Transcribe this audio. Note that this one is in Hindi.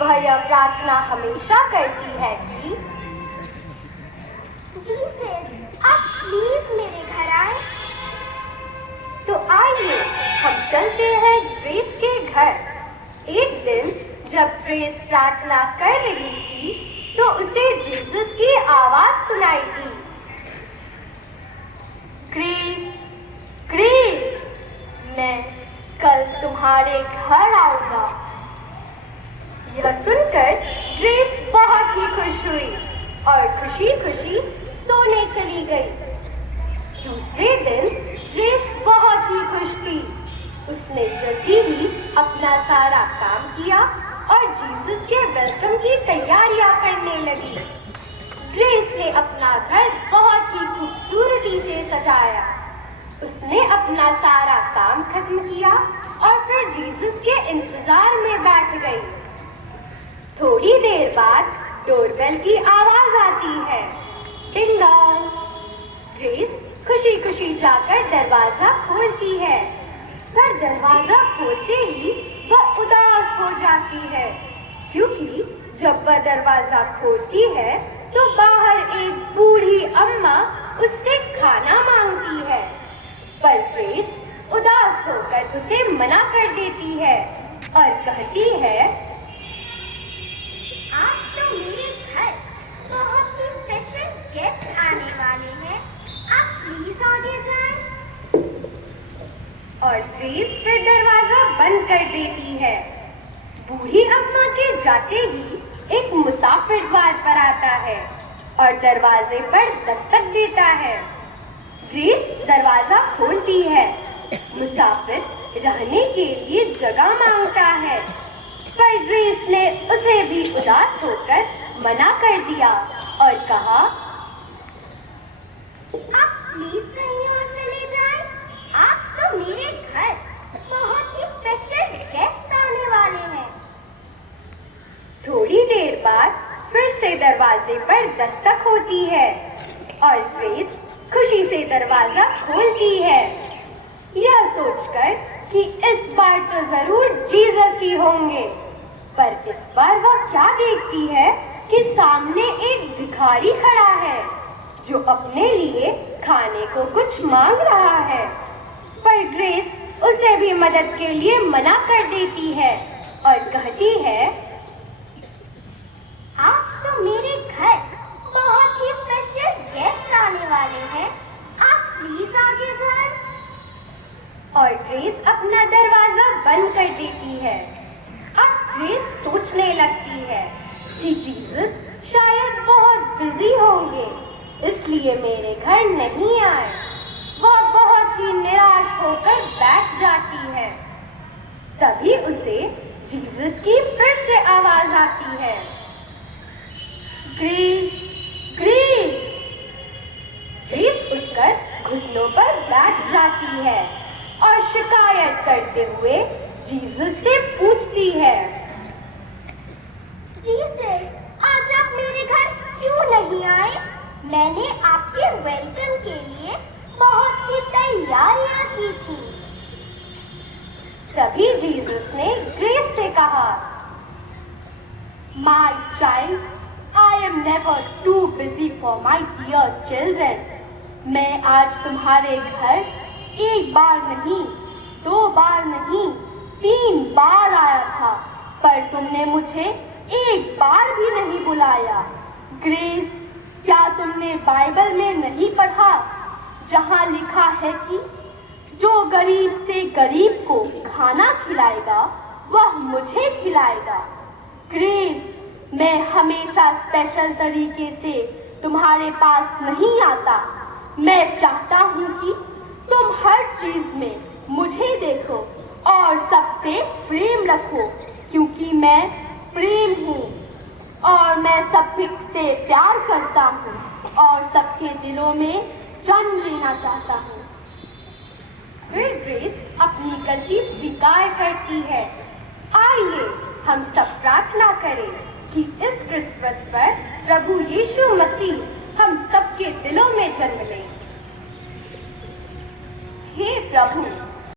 वह यह प्रार्थना हमेशा करती है कि जीसस, आप प्लीज मेरे घर आए। तो आइए हम चलते हैं ग्रेस के घर। एक दिन जब ग्रेस प्रार्थना कर रही थी तो उसे जीसस की आवाज सुनाई दी। ग्रेस, ग्रेस, मैं कल तुम्हारे घर आऊंगा। यह सुनकर ग्रेस बहुत ही खुश हुई और खुशी खुशी सोने चली गई। दूसरे दिन ग्रेस बहुत ही खुश थी। उसने जल्दी ही अपना सारा काम किया और जीसस के वेलकम की तैयारियां करने लगी। ग्रेस ने अपना घर बहुत ही खूबसूरती से सजाया। उसने अपना सारा काम खत्म किया और फिर जीसस के इंतजार में बैठ गई। थोड़ी देर बाद डोरबेल की आवाज आती है। Ding dong. ग्रेस खुशी खुशी जाकर दरवाजा खोलती है, पर दरवाजा खोलते ही वह उदास हो जाती है, क्योंकि जब वह दरवाजा खोलती है तो बाहर एक बूढ़ी अम्मा उससे खाना मांगती है। पर ग्रेस उदास होकर उसे मना कर देती है और कहती है, आज तो मेरे घर बहुत ही स्पेशल गेस्ट आने वाले हैं, आप प्लीज आगे जाएं। और ग्रेस फिर दरवाजा बंद कर देती है। बूढ़ी अम्मा के जाते ही एक मुसाफिर द्वार पर आता है और दरवाजे पर दस्तक देता है। ग्रेस दरवाजा खोलती है। मुसाफिर रहने के लिए जगह मांगता है, पर ग्रेस ने उसे भी उदास होकर मना कर दिया और कहा, आप प्लीज कहीं और चले जाएं। आज तो मेरे घर बहुत ही स्पेशल गेस्ट आने वाले हैं। थोड़ी देर बाद फिर से दरवाजे पर दस्तक होती है और ग्रेस खुशी से दरवाजा खोलती है, यह सोचकर कि इस बार तो जरूर जीसस ही होंगे। पर इस बार वह क्या देखती है कि सामने एक भिखारी खड़ा है जो अपने लिए खाने को कुछ मांग रहा है। पर ग्रेस उसे भी मदद के लिए मना कर देती है और कहती है, आज तो मेरे घर बहुत ही स्पेशल गेस्ट आने वाले हैं, आप प्लीज आगे जाएं। और ग्रेस अपना दरवाजा बंद कर देती है। अब ग्रेस सोचने लगती है कि जीसस शायद बहुत बिजी होंगे, इसलिए मेरे घर नहीं आए। वह बहुत ही निराश होकर बैठ जाती है। तभी उसे जीसस की फिर से आवाज आती है, ग्रेस, ग्रेस। ग्रेस उठकर घुटनों पर बैठ जाती है और शिकायत करते हुए जीसस से पूछती है, जीसस, आज आप मेरे घर क्यों नहीं आए? मैंने आपके वेलकम के लिए बहुत सी तैयारियां की थी। तभी जीसस ने ग्रेस से कहा, my child, I am never too busy for my dear children. मैं आज तुम्हारे घर एक बार नहीं, 2 बार नहीं, 3 बार आया था, पर तुमने मुझे एक बार भी नहीं बुलाया। ग्रेस, क्या तुमने बाइबल में नहीं पढ़ा जहाँ लिखा है कि जो गरीब से गरीब को खाना खिलाएगा वह मुझे खिलाएगा। ग्रेस, मैं हमेशा स्पेशल तरीके से तुम्हारे पास नहीं आता। मैं चाहता हूँ कि तुम हर चीज में मुझे देखो और सबसे प्रेम रखो, क्योंकि मैं प्रेम हूँ और मैं सबसे प्यार करता हूँ और सबके दिलों में जन्म लेना चाहता हूँ। फिर ग्रेस अपनी गलती स्वीकार करती है। आइए हम सब प्रार्थना करें कि इस क्रिसमस पर प्रभु यीशु मसीह हम सबके दिलों में जन्म लें। हे प्रभु,